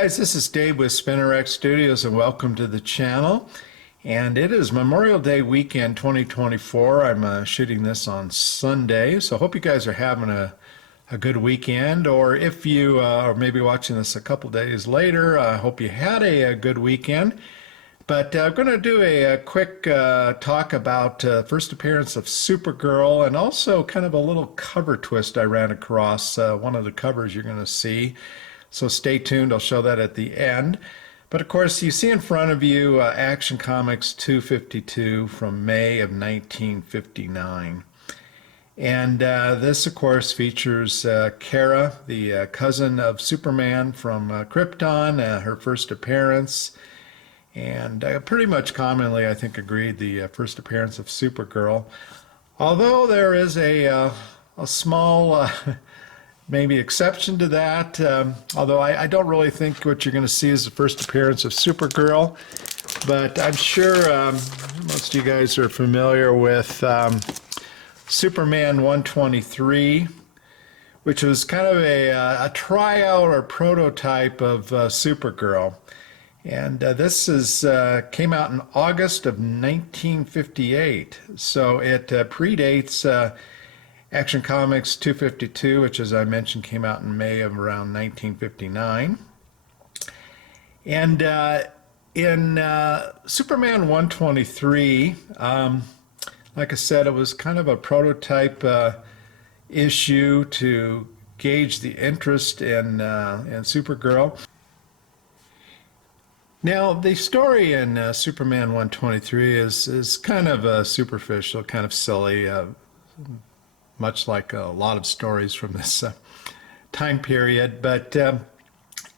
guys, this is Dave with SpinnerX Studios and welcome to the channel. And it is Memorial Day weekend 2024. I'm shooting this on Sunday, so I hope you guys are having a good weekend. Or if you are maybe watching this a couple days later, I hope you had a good weekend. But I'm going to do a quick talk about first appearance of Supergirl and also kind of a little cover twist I ran across, one of the covers you're going to see. So stay tuned, I'll show that at the end. But of course, you see in front of you Action Comics 252 from May of 1959. And this, of course, features Kara, the cousin of Superman from Krypton, her first appearance. And pretty much commonly, I think, agreed the first appearance of Supergirl. Although there is a small maybe exception to that, although I don't really think what you're going to see is the first appearance of Supergirl. But I'm sure most of you guys are familiar with Superman 123, which was kind of a tryout or prototype of Supergirl. And this came out in August of 1958, so it predates Action Comics 252, which, as I mentioned, came out in May of around 1959. And in Superman 123, like I said, it was kind of a prototype issue to gauge the interest in Supergirl. Now, the story in Superman 123 is kind of superficial, kind of silly, much like a lot of stories from this time period. But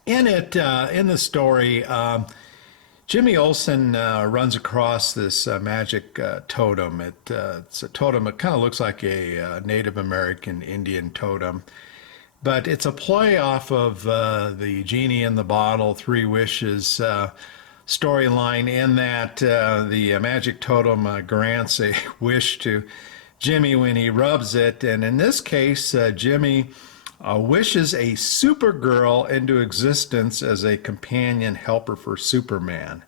in the story, Jimmy Olsen runs across this magic totem. It's a totem that kind of looks like a Native American Indian totem. But it's a play off of the Genie in the Bottle, Three Wishes storyline, in that the magic totem grants a wish to Jimmy when he rubs it. And in this case, Jimmy wishes a Supergirl into existence as a companion helper for Superman.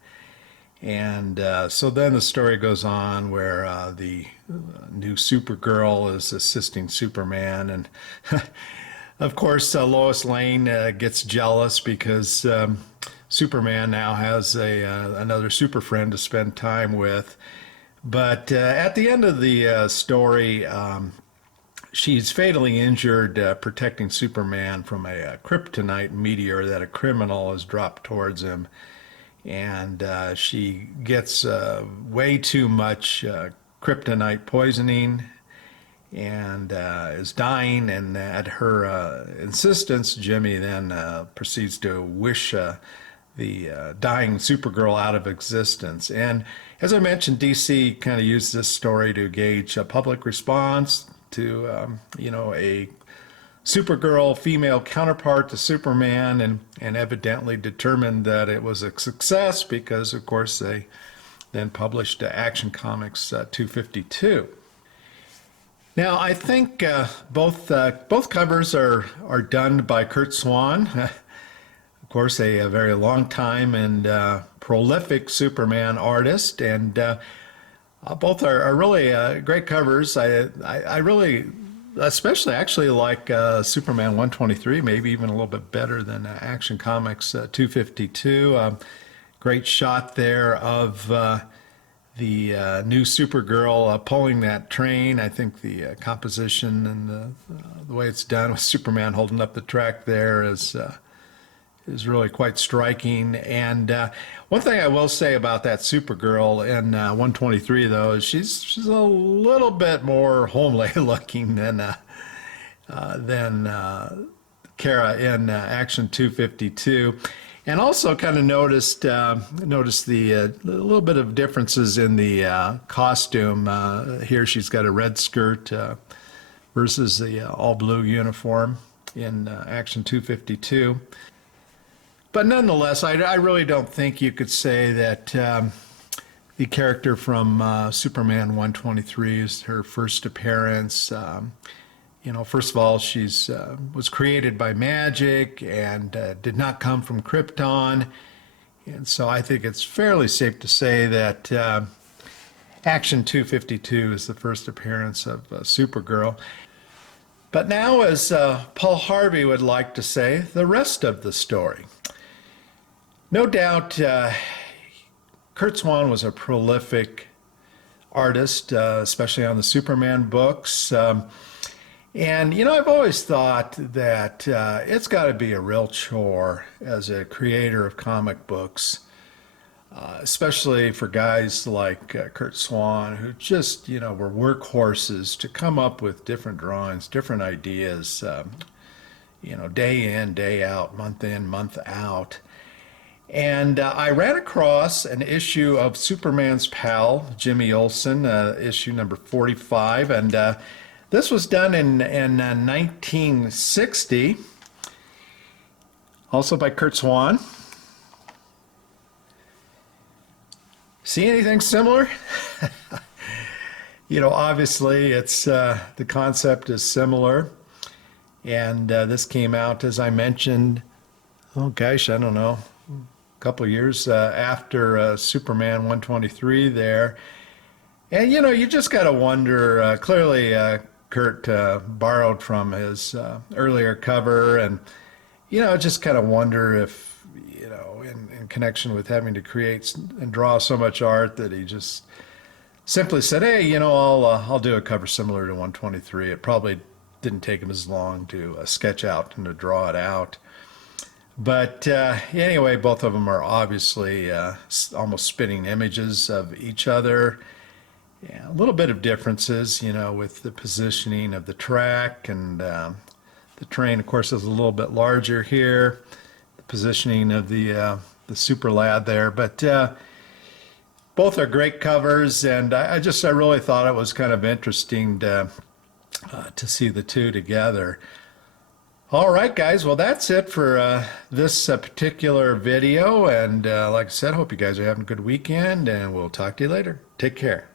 And so then the story goes on where the new Supergirl is assisting Superman, and of course, Lois Lane gets jealous because Superman now has another super friend to spend time with. But at the end of the story, she's fatally injured protecting Superman from a kryptonite meteor that a criminal has dropped towards him. And she gets way too much kryptonite poisoning and is dying, and at her insistence, Jimmy then proceeds to wish the dying Supergirl out of existence. And as I mentioned, DC kind of used this story to gauge a public response to a Supergirl female counterpart to Superman, and evidently determined that it was a success because, of course, they then published Action Comics 252. Now, I think both covers are done by Curt Swan, of course, a very long time and prolific Superman artist, and both are really great covers. I really, especially actually like Superman 123, maybe even a little bit better than Action Comics 252. Great shot there of the new Supergirl pulling that train. I think the composition and the way it's done with Superman holding up the track there is really quite striking. And one thing I will say about that Supergirl in 123, though, is she's a little bit more homely looking than Kara in Action 252. And also kind of noticed the little bit of differences in the costume. Here she's got a red skirt versus the all blue uniform in Action 252. But nonetheless, I really don't think you could say that the character from Superman 123 is her first appearance. First of all, she's was created by magic and did not come from Krypton. And so I think it's fairly safe to say that Action 252 is the first appearance of Supergirl. But now, as Paul Harvey would like to say, the rest of the story. No doubt, Kurt Swan was a prolific artist, especially on the Superman books. And, I've always thought that it's got to be a real chore as a creator of comic books, especially for guys like Kurt Swan, who just, were workhorses to come up with different drawings, different ideas, day in, day out, month in, month out. And I ran across an issue of Superman's pal, Jimmy Olsen, issue number 45, and this was done in 1960, also by Kurt Swan. See anything similar? Obviously it's the concept is similar, and this came out, as I mentioned, oh gosh, I don't know, a couple of years after Superman 123 there. And you just got to wonder, clearly Kurt borrowed from his earlier cover, and just kind of wonder if in connection with having to create and draw so much art that he just simply said, hey, I'll do a cover similar to 123. It probably didn't take him as long to sketch out and to draw it out. But anyway, both of them are obviously almost spitting images of each other. Yeah, a little bit of differences, with the positioning of the track, and the train, of course, is a little bit larger here. The positioning of the super lad there, but both are great covers, and I really thought it was kind of interesting to see the two together. All right, guys. Well, that's it for this particular video, and like I said, hope you guys are having a good weekend, and we'll talk to you later. Take care.